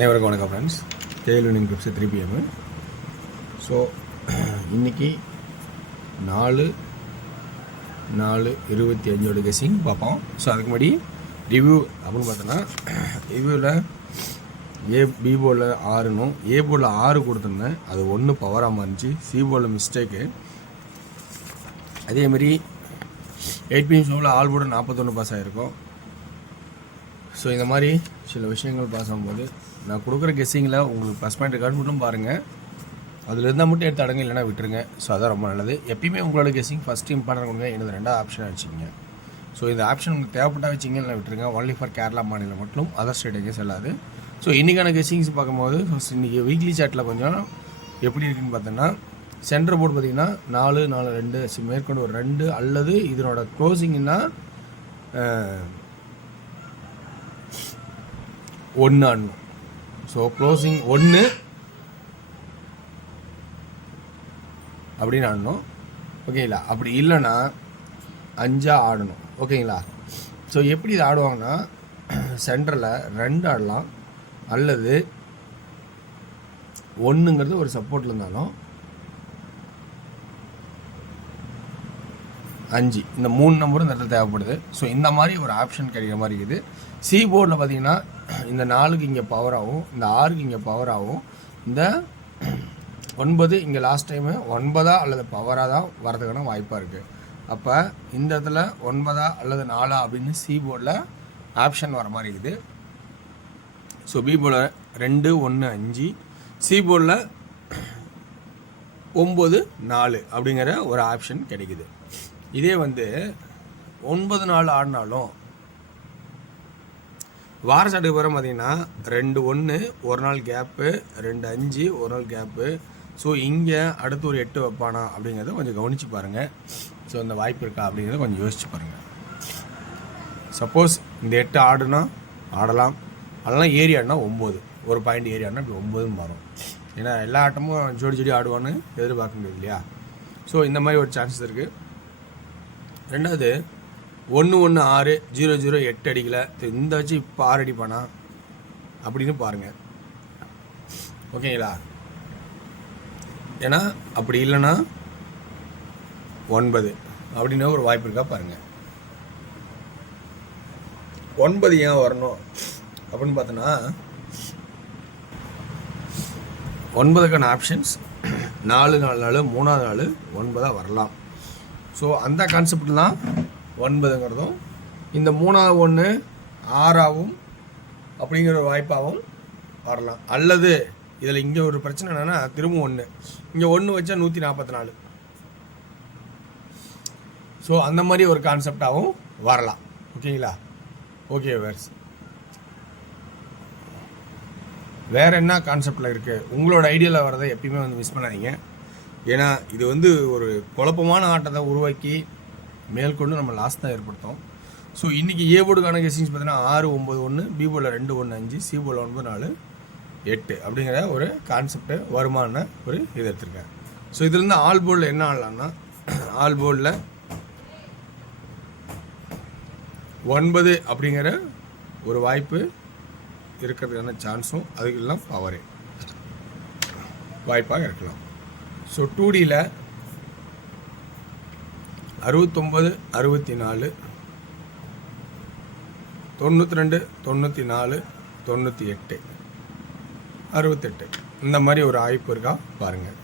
அனைவருக்கும் வணக்கம் friends. KL winning clips 3 PM. So இன்றைக்கி 4/4/25 கெஸ்ஸிங் பார்ப்போம். ஸோ அதுக்கு முன்னாடி ரிவ்யூ அப்படின்னு பார்த்தோன்னா, ரிவ்யூவில் பி போர்டில் 6னும் ஏ போர்டில் 6 கொடுத்துருந்தேன். அது 1 பவராக மாறிச்சு. சி போர்டில் மிஸ்டேக்கு. அதேமாரி 8 PM ஷோவில் ஆல் போர்டு 41 பாஸ் ஆகிருக்கும். ஸோ இந்த மாதிரி சில விஷயங்கள் பாஸ் ஆகும்போது நான் கொடுக்குற கெஸ்ஸிங்கில் உங்களுக்கு ப்ளஸ் பாயிண்ட் ரெக்கார்ட் மட்டும் பாருங்கள். அதில் இருந்தால் மட்டும் எடுத்து அடங்க, இல்லைனா விட்டுருங்க. ஸோ அதான் ரொம்ப நல்லது. எப்பயுமே உங்களோட கெஸ்ஸிங் ஃபஸ்ட்டு இம்பார்ட்டன் கொடுங்க. எனது 2வது ஆப்ஷனாக வச்சுக்கோங்க. ஸோ இந்த ஆப்ஷன் உங்களுக்கு தேவைப்பட்டால் வச்சிங்க, இல்லை விட்டுருங்க. ஒன்லி ஃபார் கேரளா மாநிலம் மட்டும், அதர் ஸ்டேட் எங்கேயும் செல்லாது. ஸோ இன்றைக்கான கெஸ்ஸிங்ஸ் பார்க்கும்போது ஃபஸ்ட் இன்றைக்கி வீக்லி சார்ட்டில் கொஞ்சம் எப்படி இருக்குன்னு பார்த்தோன்னா, சென்டர் போர்டு பார்த்திங்கன்னா 4-4-2 மேற்கொண்டு ஒரு 2 அல்லது இதனோட க்ளோசிங்னா 1 ஆடணும். ஸோ க்ளோசிங் 1 அப்படின்னு ஆடணும். ஓகேங்களா? அப்படி இல்லைன்னா 5 ஆடணும். ஓகேங்களா? ஸோ எப்படி இது ஆடுவாங்கன்னா, சென்டரில் 2 ஆடலாம், அல்லது 1ங்கிறது ஒரு சப்போர்ட்டில் இருந்தாலும் 5, இந்த 3 நம்பரும் இந்த இடத்துல தேவைப்படுது. ஸோ இந்த மாதிரி ஒரு ஆப்ஷன் கிடைக்கிற மாதிரி இருக்குது. சி போர்டில் பார்த்தீங்கன்னா, இந்த 4க்கு இங்கே பவர் ஆகும், இந்த 6க்கு இங்கே பவர் ஆகும், இந்த 9 இங்கே லாஸ்ட் டைமு 9 அல்லது பவராக தான் வரதுக்கான வாய்ப்பாக இருக்குது. அப்போ இந்த இடத்துல 9 அல்லது 4 அப்படின்னு சி போர்டில் ஆப்ஷன் வர மாதிரி இருக்குது. ஸோ பி போர்டில் 2, 1, 5, சி போர்டில் 9, 4 அப்படிங்கிற ஒரு ஆப்ஷன் கிடைக்குது. இதே 9 நாள் ஆடினாலும் வார சாட்டுக்கு பிறகு பார்த்தீங்கன்னா 2, 1 ஒரு நாள் கேப்பு, 2, 5 ஒரு நாள் கேப்பு. ஸோ இங்கே அடுத்து ஒரு 8 வைப்பானா அப்படிங்கிறத கொஞ்சம் கவனித்து பாருங்கள். ஸோ இந்த வாய்ப்பு இருக்கா அப்படிங்கிறத கொஞ்சம் யோசிச்சு பாருங்கள். சப்போஸ் இந்த 8 ஆடுனா ஆடலாம், அதெல்லாம் ஏறி ஆடினா 9, ஒரு பாயிண்ட் ஏறி ஆடினா இப்படி 9 மாறும். ஏன்னா எல்லா ஆட்டமும் ஜோடி ஆடுவான்னு எதிர்பார்க்க முடியாது இல்லையா? ஸோ இந்த மாதிரி ஒரு சான்சஸ் இருக்குது. 2வது 1-1-6 0-0-8 அடிக்கலை, இந்த வச்சு இப்போ 6 அடிப்பானா அப்படின்னு பாருங்கள். ஓகேங்களா? ஏன்னா அப்படி இல்லைன்னா 9 அப்படின்னு ஒரு வாய்ப்பு இருக்கா பாருங்கள். 9 ஏன் வரணும் அப்படின்னு பார்த்தோன்னா, 9க்கான ஆப்ஷன்ஸ் 4 நாள் 3வது நாள் 9 வரலாம். ஸோ அந்த கான்செப்டில் தான் 9ங்கிறதும், இந்த 3வது 1 6ஆகவும் அப்படிங்கிற ஒரு வாய்ப்பாகவும் வரலாம். அல்லது இதில் இங்கே ஒரு பிரச்சனை என்னென்னா, திரும்ப 1 இங்கே 1 வச்சா 144. ஸோ அந்த மாதிரி ஒரு கான்செப்டாகவும் வரலாம். ஓகேங்களா? ஓகே வேர்ஸ், வேறு என்ன கான்செப்டில் இருக்குது உங்களோட ஐடியாவில் வரதை எப்பயுமே மிஸ் பண்ணாதீங்க. ஏன்னா இது ஒரு குழப்பமான ஆட்டத்தை உருவாக்கி மேற்கொண்டு நம்ம லாஸ் தான் ஏற்படுத்தும். ஸோ இன்றைக்கி ஏ போர்டுக்கான கெஸ்ஸிங்ஸ் பார்த்தீங்கன்னா 6-9-1, பி போர்டில் 2-1-5, சி போர்டில் 9-4-8 அப்படிங்கிற ஒரு கான்செப்டு வருமான ஒரு இது எடுத்திருக்கேன். ஸோ இதுலேருந்து ஆல் போர்டில் என்ன ஆடலாம்னா, ஆல் போர்டில் 9 அப்படிங்கிற ஒரு வாய்ப்பு இருக்கிறதுக்கான சான்ஸும் அதுக்கெல்லாம் பவரே வாய்ப்பாக இருக்கலாம். ஸோ 2Dயில் 69, 64, 92, 94, 98, 68 இந்த மாதிரி ஒரு வாய்ப்பு இருக்கா பாருங்கள்.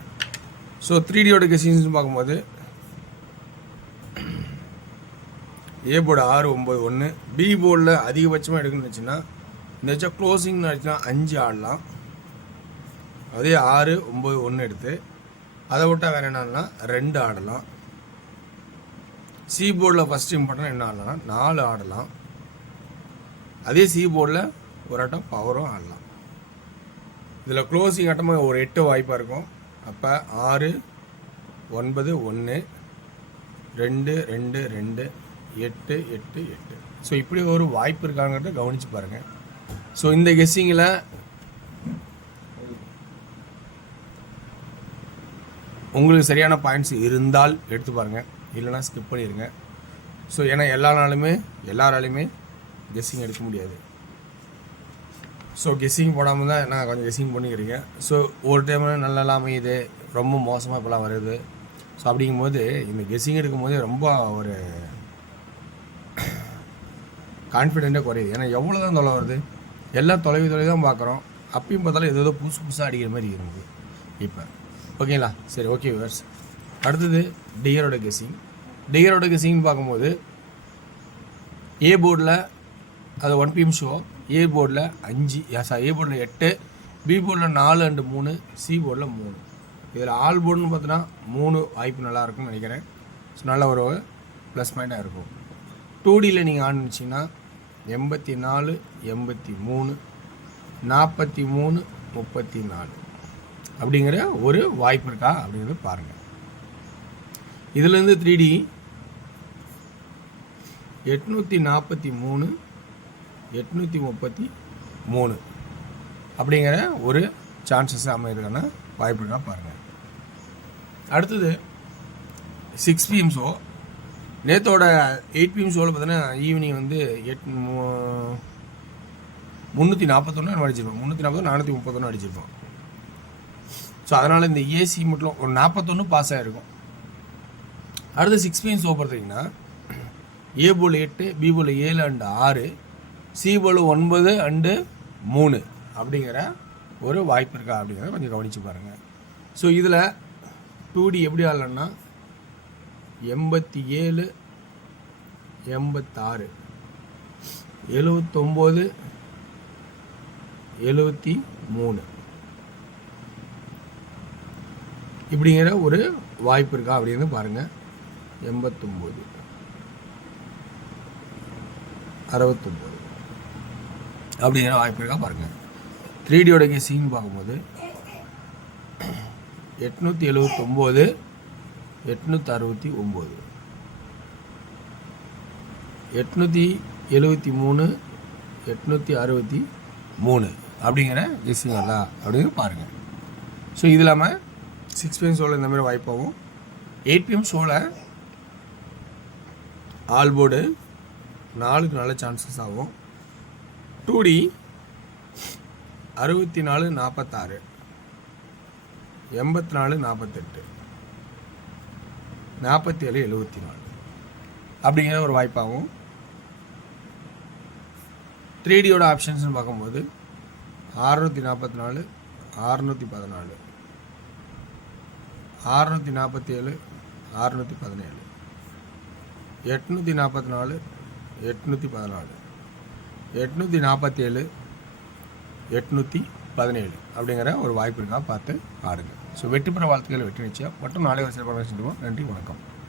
ஸோ 3Dயோட கெஸ்ஸிங்ஸ் பார்க்கும்போது ஏ போர்டு 6-9-1, பி போர்டில் அதிகபட்சமாக எடுக்கணும்னு வச்சுன்னா, இந்த வச்சா க்ளோசிங்னு ஆச்சுன்னா 5 ஆடலாம். அதே 6-9-1 எடுத்து அதை விட்டால் வேறு என்னன்னா 2 ஆடலாம். சி போர்டில் ஃபஸ்ட்டு இம்பார்ட்டன் என்ன ஆடலாம்னா 4 ஆடலாம். அதே சி போர்டில் ஒரு ஆட்டம் பவரும் ஆடலாம். இதில் க்ளோசிங் ஆட்டமாக ஒரு 8 வாய்ப்பாக இருக்கும். அப்போ 6, 9, 1, 2, 2, 2, 8, 8, 8. ஸோ இப்படி ஒரு வாய்ப்பு இருக்காங்கிறத கவனித்து பாருங்கள். ஸோ இந்த கெஸ்ஸிங்கில் உங்களுக்கு சரியான பாயிண்ட்ஸ் இருந்தால் எடுத்து பாருங்கள், இல்லைனா ஸ்கிப் பண்ணிடுங்க. ஸோ ஏன்னா எல்லாராலையுமே கெஸ்ஸிங் எடுக்க முடியாது. ஸோ கெஸ்ஸிங் போடாமல் தான் நான் கொஞ்சம் கெஸ்ஸிங் பண்ணிக்கிறீங்க. ஸோ ஒரு டைம் நல்லா அமையுது, ரொம்ப மோசமாக இப்போலாம் வருது. ஸோ அப்படிங்கும்போது இந்த கெஸ்ஸிங் எடுக்கும்போது ரொம்ப ஒரு கான்ஃபிடென்ட்டே குறையுது. ஏன்னா எவ்வளோ தான் தொலை வருது, எல்லாம் தொலைவி தான் பார்க்குறோம். அப்பயும் பார்த்தாலும் ஏதோ புதுசு புதுசாக அடிக்கிற மாதிரி இருக்குது இப்போ. ஓகேங்களா? சரி, ஓகே வியூவர்ஸ். அடுத்தது டியரோட கெஸ்ஸிங்னு பார்க்கும்போது ஏ போர்டில் அது 1 PM ஷோ. ஏ போர்டில் 5, ஏ போர்டில் 8, பி போர்டில் 4 அண்டு 3, சி போர்டில் 3. இதில் ஆல் போர்டுன்னு பார்த்தோன்னா 3 வாய்ப்பு நல்லாயிருக்கும்னு நினைக்கிறேன். ஸோ நல்ல ஒரு ப்ளஸ் பாயிண்ட்டாக இருக்கும். 2Dயில் நீங்கள் ஆன் பண்ணிச்சிங்கன்னா 84, 83, 43, 34 அப்படிங்கிற ஒரு வாய்ப்பு இருக்கா அப்படிங்கிறது பாருங்கள். இதுலேருந்து 3D 843, 833 அப்படிங்கிற ஒரு சான்சஸ் அமைகிறதுக்கான வாய்ப்பு இருக்கா பாருங்கள். அடுத்தது 6 PM ஷோ. நேற்றோட 8 PM ஷோவில் பார்த்தீங்கன்னா ஈவினிங் வந்து 341 அடிச்சிருப்போம், 340, 431 அடிச்சிருப்போம். ஸோ அதனால் இந்த ஏசி மட்டும் ஒரு 41 பாஸ் ஆகிருக்கும். அடுத்து 6 PM ஷோ பார்த்தீங்கன்னா A pole 8, B pole 7 and 6, C pole 9 and 3 அப்படிங்கிற ஒரு வாய்ப்பு இருக்கா அப்படிங்கிறத கொஞ்சம் கவனித்து பாருங்கள். ஸோ இதில் 2D எப்படி ஆடலன்னா 87, 86, 79, 73 இப்படிங்கிற ஒரு வாய்ப்பு இருக்கா அப்படின்னு பாருங்கள். 89, 69 அப்படிங்கிற வாய்ப்பு இருக்கா பாருங்கள். 3Dயோட கெஸ்ஸிங்னு பார்க்கும்போது 879, 869, 873, 863 அப்படிங்கிற கெஸ்ஸிங் வரலா அப்படின்னு பாருங்கள். ஸோ இது இல்லாமல் 6 PM ஷோவில் இந்த மாதிரி வாய்ப்பாகும். 8 PM ஷோவில் ஆல் போர்டு 4க்கு நல்ல சான்சஸ் ஆகும். 2D 64, 46, 84, 48, 47, 74 அப்படிங்கிற ஒரு வாய்ப்பாகும். 3Dயோட ஆப்ஷன்ஸ்னு பார்க்கும்போது 644, 614, 647, 617, 844, 814, 847, 817 அப்படிங்கிற ஒரு வாய்ப்பு இருக்கா பார்த்து ஆடுங்க. ஸோ வெற்றி பெற வாழ்த்துக்கள், வெற்றி நிச்சயம் மற்றும் நாளை ஒரு சிறப்பான செஞ்சுருவோம். நன்றி, வணக்கம்.